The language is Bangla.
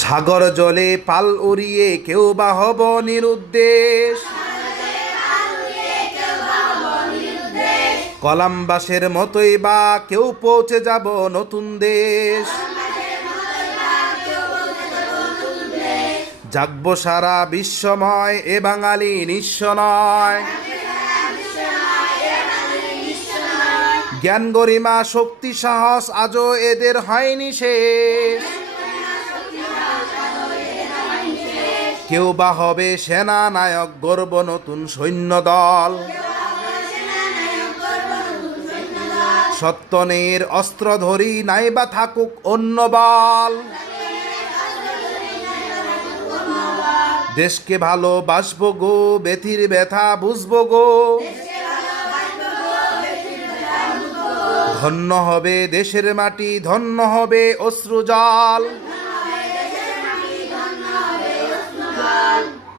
সাগর জলে পাল উড়িয়ে কেউ বা হব নিরুদ্দেশ, কলাম্বাসের মতোই বা কেউ পৌঁছে যাব নতুন দেশ। জাগবো সারা বিশ্বময়, এ বাঙালি নিঃস্ব নয়। জ্ঞান গরিমা শক্তি সাহস আজও এদের হয়নি শেষ। কেউ বা হবে সেনা নায়ক, গর্ব নতুন সৈন্য দল। সত্যনের অস্ত্র ধরি নাইবা থাকুক অন্য বল। দেশকে ভালোবাসবো গো, ব্যথির ব্যথা বুঝবো গো। ধন্য হবে দেশের মাটি, ধন্য হবে অশ্রু জল।